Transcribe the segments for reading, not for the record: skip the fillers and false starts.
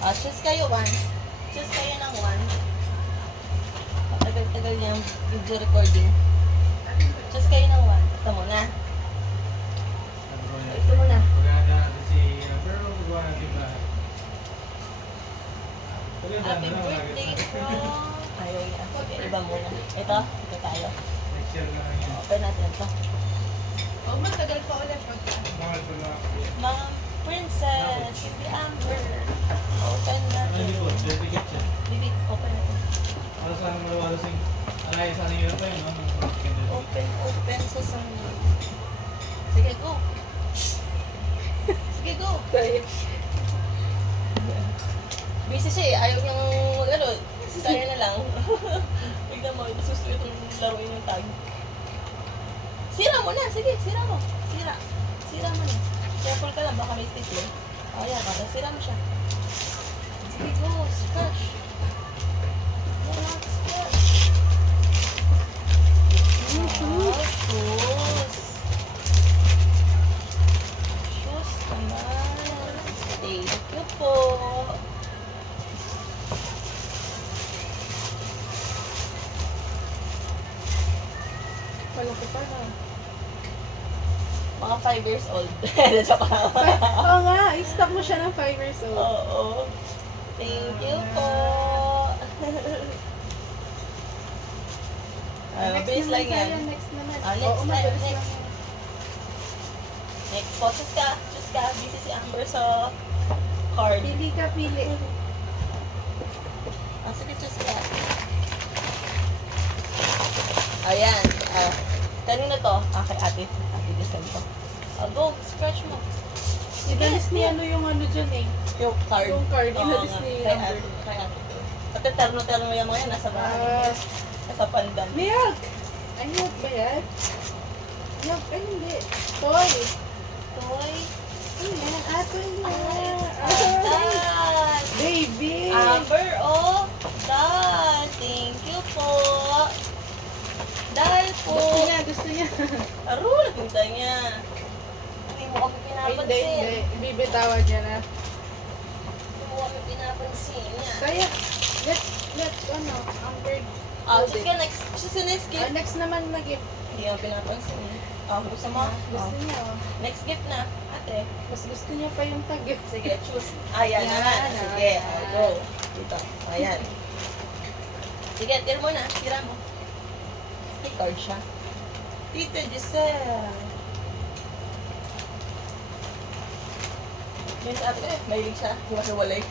Choose kayo one. Choose kayo ng one. Tagal-tagal niya yung video recording. Choose kayo ng one. Ito muna. Ito muna. Happy birthday from... Ayaw niya. Okay, iba muna. Ito tayo. Open natin ito. Matagal pa ulit pagka. Mga princess, si Amber. Open natin. Bibig, open natin. Open sa sana. Sige, go. Sige, go. Busy siya eh. Ayaw niyang mag-ano. Saya na lang. Bigla mo, susunod yung laruin yung tag. Sira mo na. Sige, sira mo. Sira mo na. Careful ka lang. Baka may stick eh. O, yan. Sira mo siya. Sige, go. Scratch. Go, not scratch. Shoes naman. Thank you po. Wala ko pa na. Mga 5 years old. Joke lang. Oo nga, i-stop mo siya ng 5 years old. Oo. Thank you po. Mabilis lang yan. Next naman. Next Oo, time, mabilis next. lang. Next po, choose ka. Busy si Amber sa card. Pili ka, pili. Sige, choose ka. Ayan. Kanina to? Kay ate. Ate Giselle to. Go, scratch mo. Inalis ni ano yung ano dyan eh. Yung card. Yung card, Oo inalis nga, ni kay Amber. ate. Kay ate. Pati terno-terno yung mga yan. Nasa bahay. Nasa pandan. Milk! Ay, milk ba yan? Milk, ay hindi. Toy. Toy. Ano yan? Toy yan. Dad! Baby! Amber, Dad! Thank you po! Dahil po! Gusto niya. Arul! Ganda niya! Hindi mo kami Ay, pinapansin. hindi. Ibibitawan niya na. Hindi mo kami pinapansin niya. Kaya, let's, Amber. Choose ka next. Choose the next gift. Next naman na gift. Hindi mo pinapansin niya. Gusto mo? Gusto niya, Next gift na. Ate. Mas gusto niya pa yung tag. Sige, choose. Ayan Yan, naman. Sige, ayan. go. Dito. Ayan. Sige, tira mo na. Tira mo. May card siya. Tita Giselle. May sa ate, mahilig siya. Hiwalay.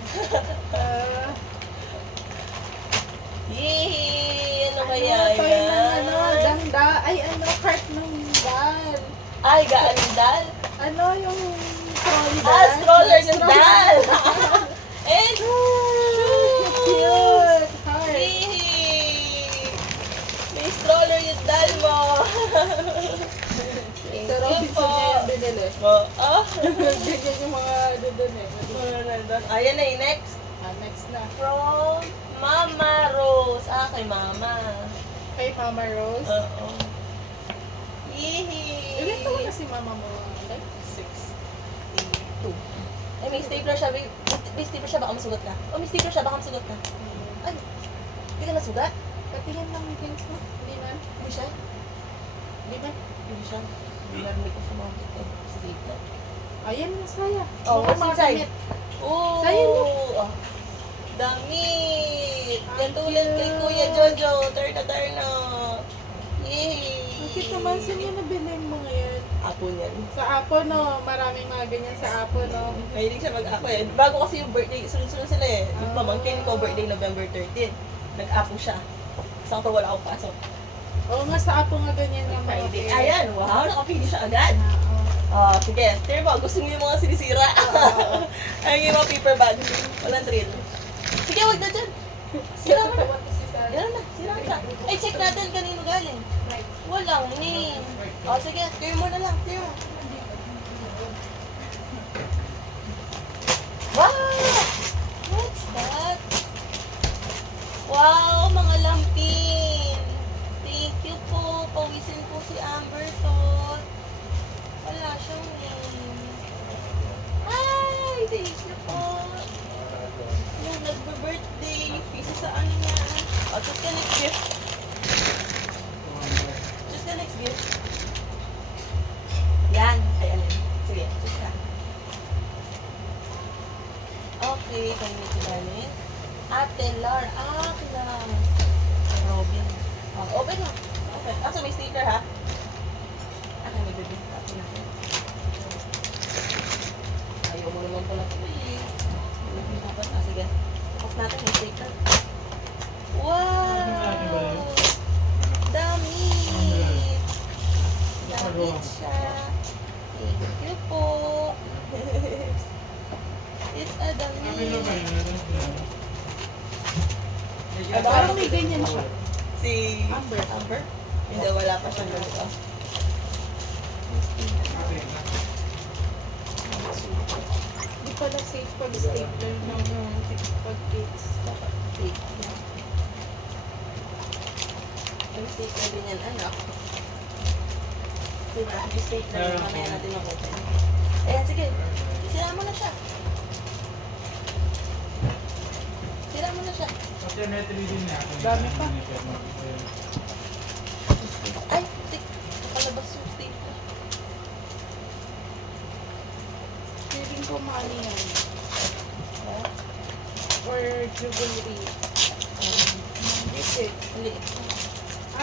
Yee! Ano kaya Toy yan? ng dangda. Ay, cart ng dal. Ay, gaandal. Ano yung trolley dal? Stroller ng dal. And Cute. Heart. Yee! May stroller yung dal mo. Thank Pero you gusto po. niya yung binili. Ganyan yung mga doon eh. Ayan na yung next. Next na. From Mama Rose. Kay Mama. Kay Mama Rose. Oo. Yee! Ilan taon na si Mama mo? 62. Ay, may stapler siya. May stapler siya. Baka masugat ka. May stapler siya. Baka masugat ka. Ay, hindi ka nasugat? Patingin lang yung things mo. Hindi man. Hindi siya. Di ba? Hindi siya. Narinig ko sa mga stapler. Ayan na saya. What's inside? Oh! Sa'yo Damit! Katulad kay Kuya Jojo. Terno. Yay! Bakit naman saan niya nabili yung mga yan? Apo niyan. Sa Apo, no? Maraming mga ganyan sa Apo, no? Mahilig siya mag-apo eh. Bago kasi yung birthday, sunod-sunod sila eh. Yung pamangkin ko, birthday November 13. Nag-apo siya. Sakto wala akong pasok. Oo nga, sa Apo nga ganyan yung mga Friday. pera. Ayan, wow, nakapili siya agad. Sige. Tignan mo, gusto niyo yung mga sinisira. Ayun yung mga paper bag. Walang thrill. Sige, wag na dyan. Sira mo na. Gano'n na, sira mo na. Ay, check natin kanino galing. Walang name. Sige, clear mo na lang, clear mo. Wow! What's that? Wow, mga lampin. Thank you po. Pawisin po si Amber to. Wala siyang name. Ay, thank you po. choose ka next gift. Choose ka next gift. Yan. Ay, alin. Sige, choose ka. Okay, kanya si Darlene. Ate Lar, na. Robin. Oh, open mo. Okay. Ah, so may sticker ha? Okay, may bibig. Tapos natin. Ayaw mo naman pala ito eh. Ah, sige. Tapos natin may sticker. Wow! Dami! Dami siya. Thank you po. It's a dami. Parang may ganyan siya. Si Amber. Amber? Hindi, wala pa siyang ganito. Di pala safe pag stapler ng pag kids. Wait. Ang sticker din yan, anak. Diba? Yung sticker na mamaya natin mag-open. Ayan, sige. Sira mo na siya. Sira mo na siya. Dami pa. Ay, tik. Nakalabas yung sticker. Feeling ko money yan. Or jewelry. Visit. Liit.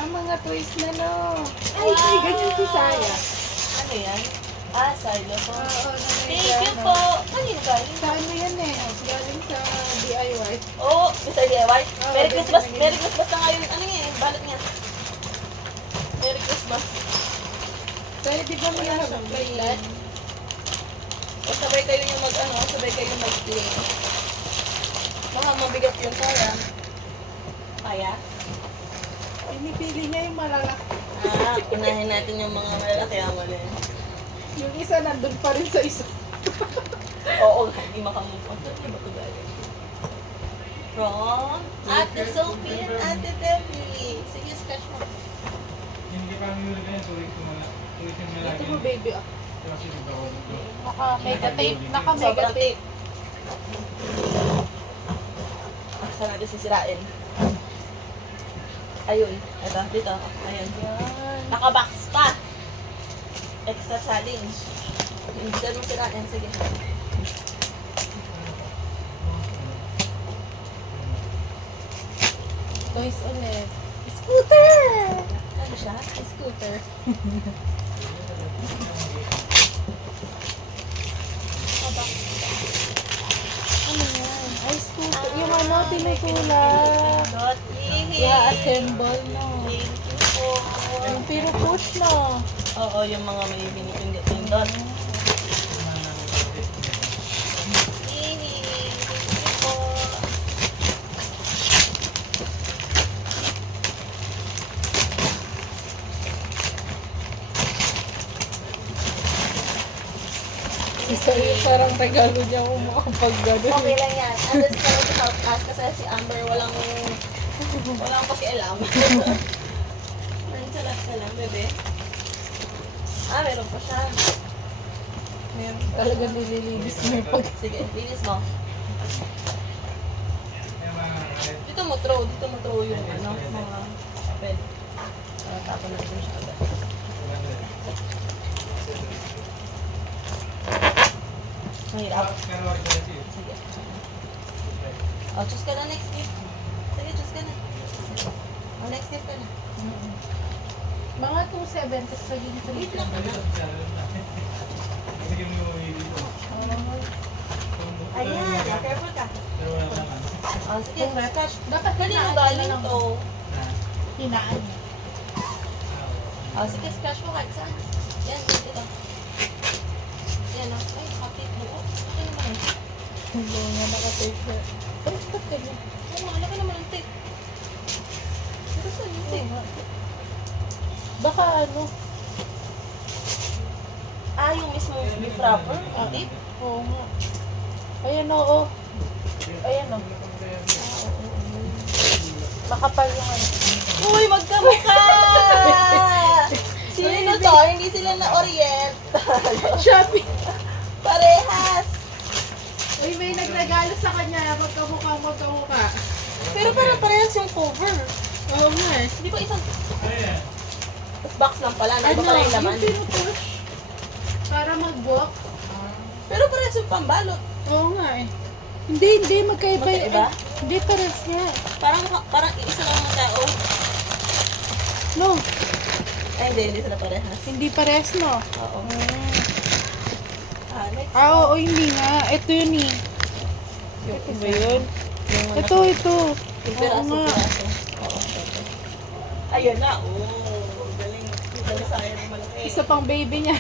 Mga toys na no. Ay, may ganyan si Saya. Ano yan? Ah, xylophone. Oo, Thank you po. Kanino galing? Sa ano yan eh? Galing sa DIY. Oo, Mr. DIY. Oh, Merry Christmas. ganyan. Merry Christmas na ngayon. Ano nga eh? Balot niya. Merry Christmas. Saya, di ba may Wala ano? siyang Playlet? O sabay kayo yung mag-ano, sabay kayo mag-play. Mga mabigat yun, kaya. Kaya? Pinipili niya yung malalaki. Ah, unahin natin yung mga malalaki ang mali. Yung isa nandun pa rin sa isa. Oo, hindi makamove on. Ano ba ito galing? From Ate Sophie and Ate Debbie. Sige, sketch mo. Ito mo baby ah. Naka-mega tape. Naka-mega Sobrang tape. tape. Saan natin sisirain? Ayun. Ito, dito. Ayun. Naka-box pa. Extra challenge. Hindi ka mo sirain. Sige. Toys ulit. Scooter! Ano siya? Scooter. Ano yan? Ay, scooter. Yung ano, tinutulak. Dot. I-assemble no. Thank you po. Yung pino-push no. Oo, yung mga may pinipindot. Thank you po. Si Sayo parang regalo niya kung makapag-gano. Okay lang yan. And this is to help us kasi si Amber walang pakialam. Nansalat ka lang, bebe. Ah, meron pa siya. Meron. Talagang nililinis mo yung pag... Sige, linis mo. Dito mo throw yung ano, mga papel. Tapon natin siya agad. Mahirap. Sige. Oh, choose ka na next gift. Sige, choose ka na. Oh, next gift ka na. Mga 2.7 tapos naging Wait 3. lang ka na. Ayan, careful ka. Oh, sige, scratch. Dapat Kanino hinaan galing na lang. to? Hinaan niya. Oh, sige, scratch mo kahit saan. Yan, ito. Yan, oh. Ay, kapit mo. Oh, ano naman? Hindi nga nakatape na. Pero ba't ganyan? Oo, nga, laki naman ang tape. Pero saan yung tape? Baka ano? Ah, yung mismo gift wrapper? Ang tape? Oo nga. Ayan oo. Ayan o. Makapal yung ano. Uy, magkamukha! Sino to? Hindi sila na-orient. Shopee! Parehas! Uy, may nagregalo sa kanya. Magkamukha. Pero parang parehas yung cover. Oo nga eh. Hindi ba isang... box lang pala, na iba pala yung laman. Yung pinupush. Para mag-walk. Pero parehas yung pambalot. Oo nga eh. Hindi, magkaiba Magkaiba? Hindi, parehas nga. Parang isa lang ang tao. No, Ay, hindi sila parehas. hindi parehas no. Oo. Next. Oo, hindi nga. Ito yun eh. Yung Ito isa. ba yun? Yung Ito. Yung Oo piraso, nga. piraso. Oo, ito. Ayan na, galing. Galing sa akin ng malaki. Isa pang baby niya.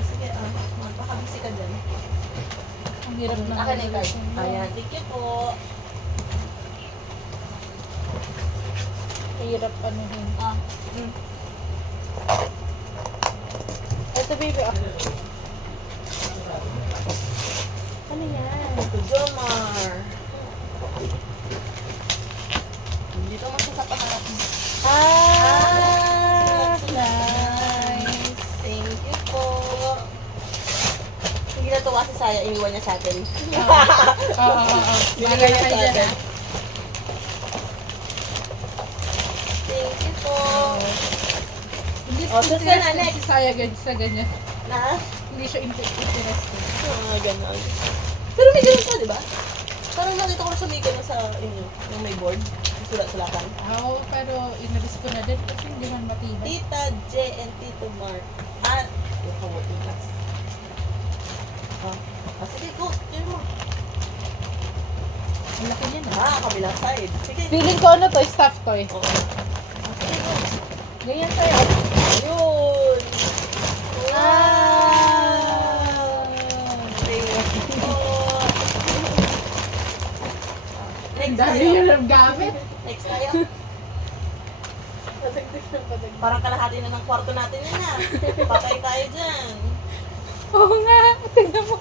Sige, magpakabisi ka dyan. Ang hirap na. Akin na yung card. Ayan, thank you po. Hirap ano rin. Mm. Ito baby. Ano yan? Ito, Jomar. Dito masasapahan. Nice. Thank you po. Hindi natuwa si Saya, iniwan niya sa atin. Oo. Binigay niya Bagay sa kayo atin. dyan Thank you po. Hindi Oh, siya tapos ka na, interested next. si Saya sa ganyan. Na? Hindi siya interested. Ganon. Pero may ganun pa, di ba? Parang nakita ko na sa may ganun sa yung may board. Sulat-sulatan. Oo, pero inalis ko na din kasi hindi man matibay. Tita J and Tito Mark. Yung co-working class. Sige, go. Yun mo. Ang laki niya na. Kabilang side. Sige. Feeling ko ano to, stuff toy. Oo. Sige, go. Ganyan tayo. Yun. Wow! Thank you. Ang Next dami tayo. yun ang gamit. Next tayo. Parang kalahati na ng kwarto natin yun na. Patay tayo dyan. Oo nga, tingnan mo.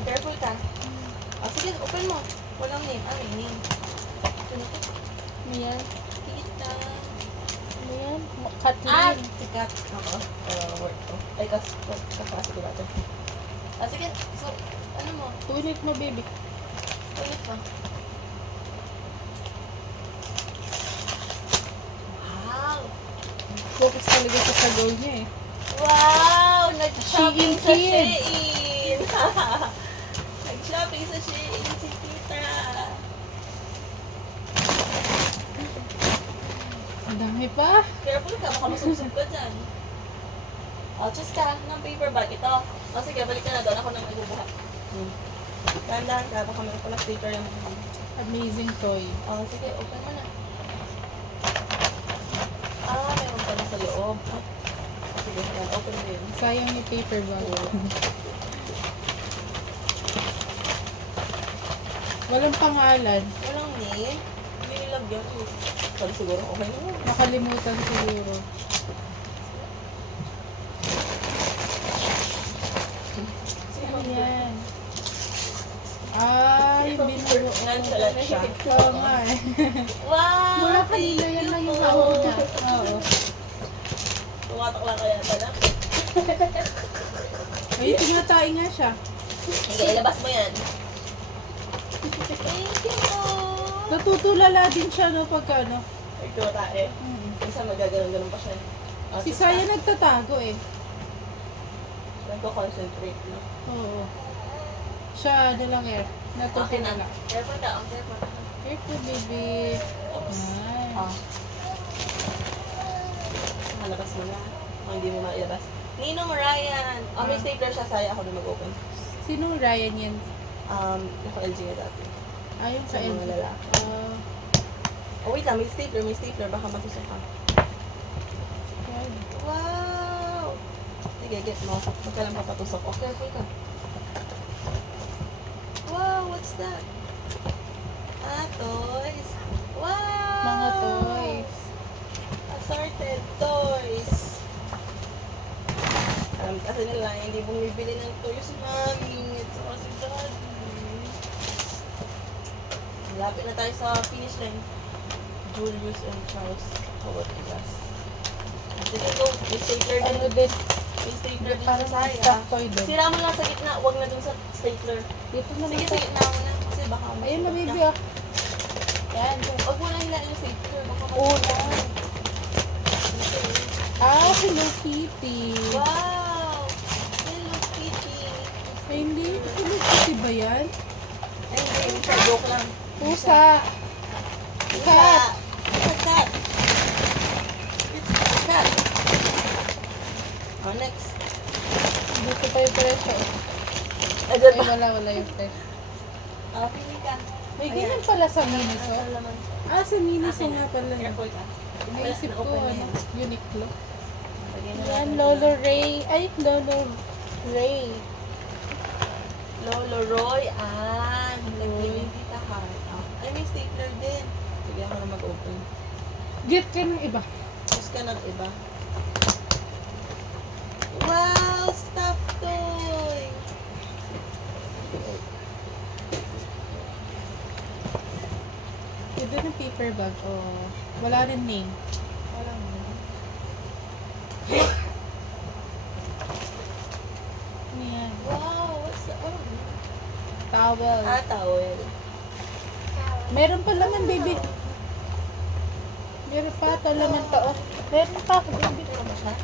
Careful ka. Sige, open mo. Walang name. Name. Ano to? Ano yan? Tita. Ano yan? Kathleen. Sikat. Ako. Work ko. Ay, kapasi ko natin. Sige. So, ano mo? Ulit mo, baby. Ulit mo. Wow! Focus talaga siya sa goal niya eh. Wow! Nag-shopping Shein sa Kids. Shein! Nag-shopping sa Shein si Tita. Ang dami pa. Careful ka, baka masubsob ka dyan. Choose ka ng paper bag. Ito. Sige, balik ka na doon. Ako nang nagbubuhat. Dahan-dahan ka, baka meron pala sticker yung... Amazing toy. Sige, open mo na. Meron pala sa loob. Sige, yan, open mo yun. Sayang yung paper bag. Walang pangalan. Walang name. Hindi nilagyan. Sabi siguro, okay na yun. Nakalimutan siguro. Ano yan? Yung binuo. Nonchalant siya. Oo nga eh. Wow! Mula kanina yan lang yung hawak niya. Oo. Tumatak lang kaya pala. Ay, tinatay nga siya. Sige, ilabas mo yan. Thank you po. Natutulala din siya no pagka ano. Ay, tumatae. Minsan magaganon-ganon pa siya. Si Saya nagtatago eh. Nagko-concentrate na. Oo. Siya ano lang eh. Okay na. Natutulala. Careful ka, careful. Careful baby. Oops. Nice. Malabas mo na. Hindi mo mailabas. Ninong Ryan. May stapler siya, Saya ako na mag-open. Sinong Ryan yan? Yung ka-LG na dati. Yung Sa mga ka-LG. lalaki. Wait lang, may stapler. Baka matusok ka. Wow! Sige, get mo. Huwag ka lang papatusok. Careful ka. Wow, what's that? Toys. Wow! Mga toys. Assorted toys. Alam kasi nila, hindi bumibili ng toys mami. Ito kasi daddy. Malapit na tayo sa finish line. Julius and Charles. Howard Glass. Sige, go. May stapler din. Ano din? May stapler din Parang sa saya. stock toy din. Sira mo lang sa gitna, huwag na dun sa stapler. Dito naman Sige, to. sa gitna mo na. Kasi baka Ayun na, baby, ka. oh. Yan. Huwag mo na hilain yung stapler. Baka Oo masuot na. ka. Ah, Hello Kitty. Wow! Hello Kitty. Ay, hindi. Hello Kitty ba yan? Ay, hindi. Siya joke lang. Pusa. Cat. It's a cat. It's a cat. Oh, next. Dito pa yung presyo. Ayan Ay, wala yung presyo. Oh, pili ka. May Ayan. ganyan pala sa Miniso. Ano naman? Ah, sa Miniso Akin nga na. pala. Careful ka. Naisip ko, Na-open na ano, yan. Uniqlo. Lagyan na Yan, natin Lolo Ray. Ay, Lolo Ray. Lolo Roy and Nagpilita Heart. Oh. Ay, may stapler din. Sige, ako na mag-open. Get ka ng iba. Choose ka ng iba. Wow! Stuffed toy! Ito ng paper bag. Oh, wala rin name. Walang Ano yan? wow! What's that? Oh. Towel. Towel. Meron pa laman, baby. Meron pa. Ito laman to. Oh. Meron pa ako, baby. Ano ba siya?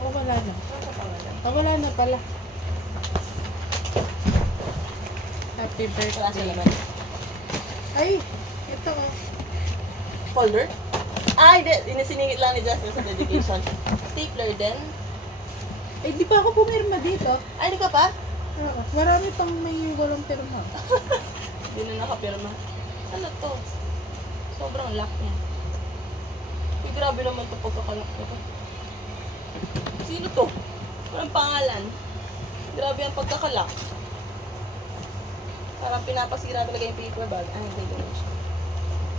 Oh, wala na. Ano sa pangalan? Oh, wala na pala. Happy Wala siya birthday. naman. Ay, ito oh. Folder? Ay, inisiningit lang ni Justin sa dedication. Stapler din. Eh, di pa ako pumirma dito. Ay, di ka pa? Oo, marami pang may walang pirma. Hindi na nakapirma. Ano to? Sobrang lock niya. Uy, grabe naman ito pagkakalock ko. Sino to? Walang pangalan. Grabe ang pagkakalock. Parang pinapasira talaga yung paper bag. Ay, hindi ganun siya.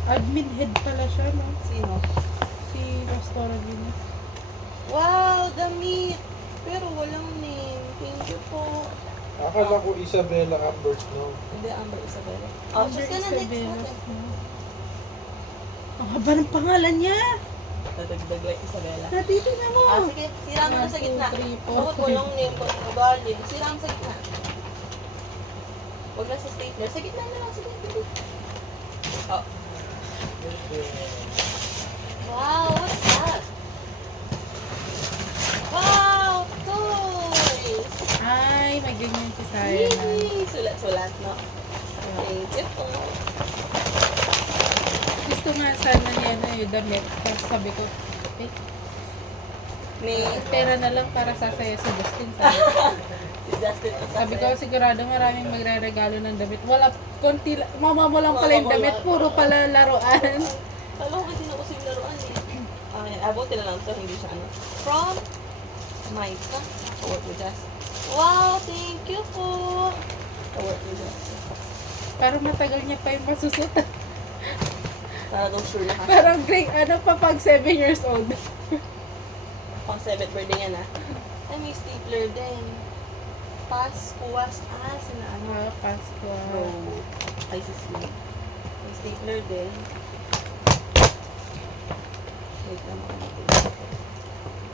Admin head pala siya, no? Sino? Si Pastora Vino. Wow, damit! Pero walang name. Thank you po. Akala ko Isabella Ambers, no? Hindi, Amber Isabella. Oh, choose ka na next natin. Ang haba ng pangalan niya. Dadagdag like Isabella. Natito na mo. Sige. Sira mo na sa 1, 2, gitna. 3, 4. Bakit walang name ko ng galing? Sira mo sa gitna. Huwag na sa stapler. Sa gitna na lang. Sige, sige. Oh. Wow, what's that? Wow, toys! Ay, may ganyan si Sarah na. Yay! Sulat-sulat, no? Thank you po. Gusto nga sana niya na yung damit. Tapos sabi ko, eh, May pera na lang para sasaya si Justin. si Justin. Sabi ko, sigurado maraming magre-regalo ng damit. Wala, konti lang. Mama mo lang pala yung damit. Puro pala laruan. Kala ko kasi nakusin laruan eh. Okay, abutin na lang ito. Hindi siya ano. From Maika. Work with us. Wow, thank you po. Work with us. Parang matagal niya pa yung masusutan. Para daw sure na kasi. Parang grade, ano pa pag 7 years old. Pang 7th birthday yan ah. Ay, may stapler din. Pascuas. Sina ano? Ah, Pasko. Bro. Ay, si Sweet. May stapler din. Wait lang ako natin.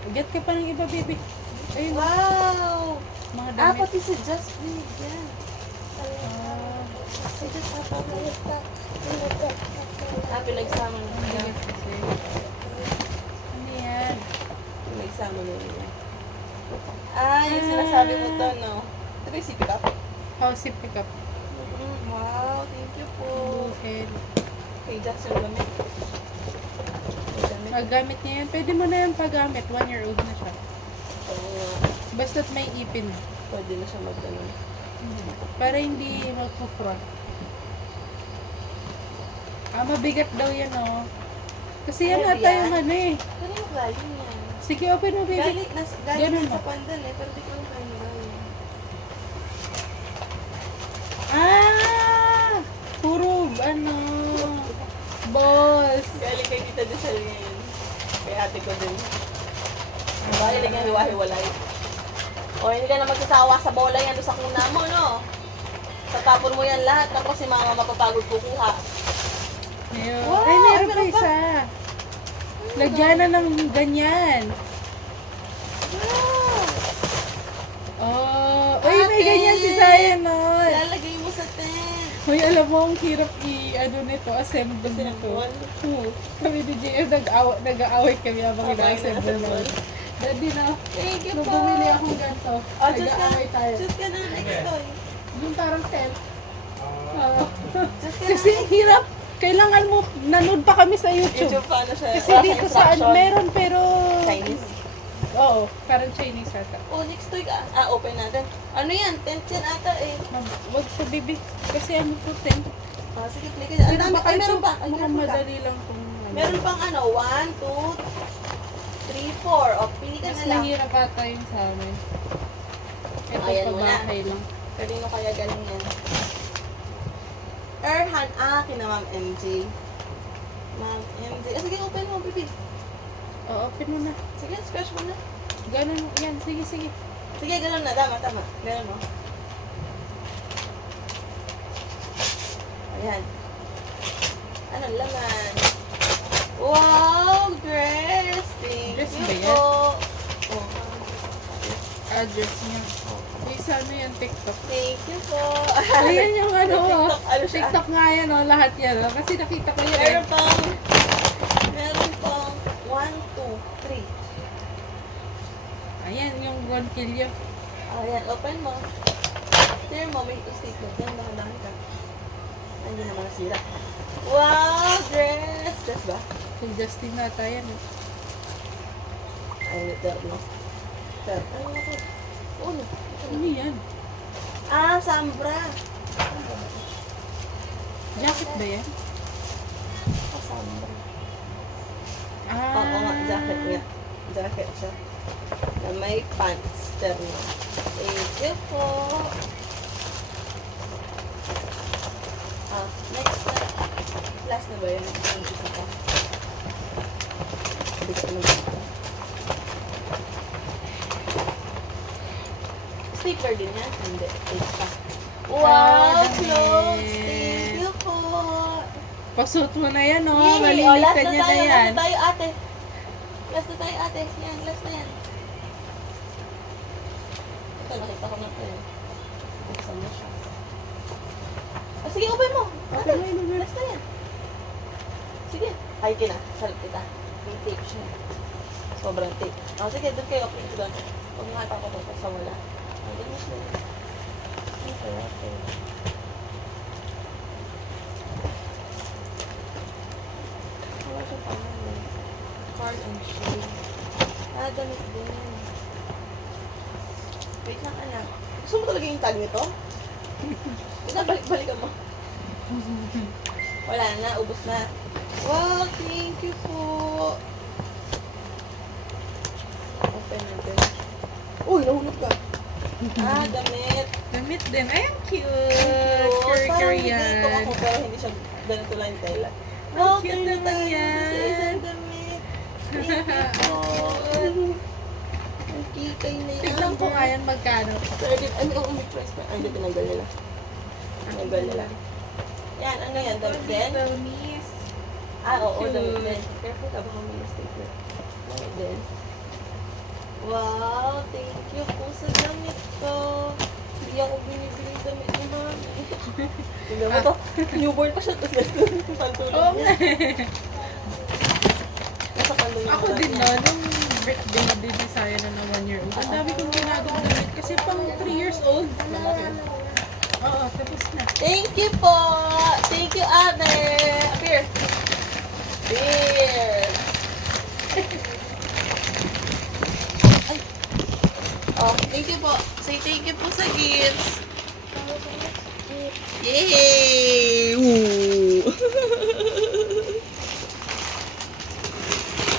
Get ka pa ng iba, baby. Ayun, Wow! mga damit. Pati si Just Big. Yan. Ah, I just have a little pinagsama na niya. bigat kasi. Ano yan? Pinagsama na niya. Yung sinasabi mo to, no? Ito ba yung CP Cup? House pick up. Wow, thank you po. Buhead. Kay Jackson gamit. May gamit. Paggamit niya yan, pwede mo na yan paggamit. 1 year old na siya. Oo nga. Basta't may ipin. Pwede na siya magtanong. Para hindi magpo-front. Mabigat daw yan, oh. Kasi yan Ano ata yan? yung ano eh. Kanino galing yan? Sige, open mo, baby. Galing Ganun yan mo. sa pandan eh, pero di ko alam kanino galing. Puro, ano, balls. Galing kay Tita Desal ngayon. Kay ate ko din. Bakit hindi ka hiwa-hiwalay? O, hindi ka na magsasawa sa bola yan doon sa kuna mo, no? Tatapon mo yan lahat, tapos si mama mapapagod kukuha. Ayun. Wow, Ay, meron pa meron pa. isa. Lagyan na ng ganyan. Wow! Oh, uy, may ganyan si Zion nun. Lalagay mo sa tent. Uy, alam mo, ang hirap ano nito, assemble nito. Assemble? Oo. Kami ni JF, nag-aaway kami habang Habang ina-assemble ina-assemble. namin. Daddy na, Thank you nung po. bumili akong ganito, Oh, just nag-aaway tayo. ka na next toy. Yung parang tent. Ah, Just ka na Kasi ang hirap. Kailangan mo, nanood pa kami sa YouTube. YouTube paano siya? Kasi Wala dito kang sa instruction. meron pero... Chinese. Oo, parang Chinese ata. Oh, next toy ka. Open natin. Ano yan? Tent yan ata eh. Wag sa bibi. Kasi ano po, tent. Sige, play ka dyan. Ang dami. Ay, meron pa. Ay, Mukhang meron pa. madali lang kung ano. Meron pang 1, 2, 3, 4. O, pili ka Mas na lang. mahirap ata yung sa amin. Ito Ayan pa muna. bahay lang. Kanino kaya galing yan? Erhan, kina Ma'am MJ. Ma'am MJ. Sige, open mo, baby. Oo, open mo na. Sige, scratch mo na. Ganun, yan. Sige, sige. Sige, ganun na. Tama. Ganun mo. Ayan. Ano laman? Wow! Dress! Thank Dress you ba yan? po. Oh, Address niya. Uy, sa ano yan, TikTok. thank you po. Ayan yung ano, TikTok, ano siya? TikTok nga yan, lahat yan. Kasi nakita ko yan. Meron pang 1, 2, 3. Ayan, yung Ronquillo. Ayan, open mo. Clear mo, may statement yan, dahan ka. Ay, hindi naman nasira. Wow, dress! Dress ba? Kung Justin nata yan. Ay, third mo. Third. Ano na to? Uno. Ano yan? Sambra. Jacket ba yan? Sambra. Ah. Oo nga, jacket nga. Jacket siya. Na may pants. Terno. Thank you po. Next na. Last na ba yun? Ang isa pa. Bigat naman. Sticker din yan? Hindi. Tape pa. Wow! Damit. Clothes! Thank you po! Pasuot mo na yan, oh. Yay! Malilitan niya na yan. Last na tayo, ate. Last na tayo, ate. Yan, last na yan. Ito, nakita ko na ito. Buksan mo siya. Sige, open mo. Ate, Okay, open. last na yan. Sige. Ay, kina. Salap kita. May tape siya. Sobrang tape. Sige, doon kayo. Open ko doon. Huwag nga ako po sa wala. Hindi mo siya. Okay, okay. Wala siya pa naman. Card and shade. Damit din. Wait lang, anak. Gusto mo talaga yung tag nito? Balik-balikan mo. Wala na, ubos na. Wow, thank you po. Open natin. Uy, nahulog ka. Damit. Damit din. Ay, ang cute. Cute. Parang Korean. dito ako, pero hindi siya ganito lang yung tela. Ang cute turn naman tayo yan. Sa isang damit. Thank you po. Ang kikay na yan. Tignan ko nga yan magkano. Ano, may price pa. Ay, hindi, tinanggal nila. Tinanggal nila. Yan, ano yan? Damit din? Miss. Oo, Cute. damit din. Careful ka, baka may mistake na. Damit din. Wow, thank you po sa damit ko. Hindi ako binibili ng damit ni mami. Tingnan mo to. Newborn pa siya. Tapos ganito. Pantulog Oo niya. nga. Nasa pantulog Ako lang din niya. no, nung birthday din ni Saya na 1 year old. Ang dami kong ginagawang damit kasi pang 3 years old. Oo, tapos na. Thank you po! Thank you, Ate! Up here! Here! Ay! Oh, thank you po. Say thank you po sa gifts. Yay!